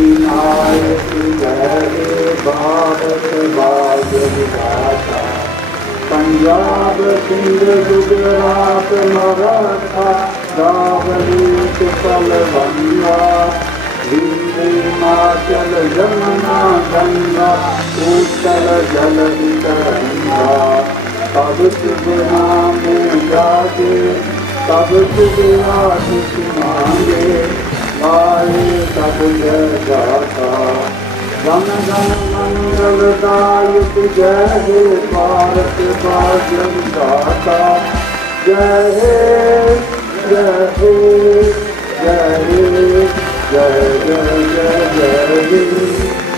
विनायक जय हे भारत भाग्य विधाता। पंजाब सिंध गुजरात मराठा रावणी कुशल बंगा, हिंदी हिमाचल यमुना गंगा उत्कल जल तरंगा। तब शुभ नाम जागे तब शुभ आशीष मांगे, गाए तब जय गाथा। गण गण मंगलदायक जय हे भारत भाग्य विधाता। जय हे जय हे जय हे जय जय जय जय हे।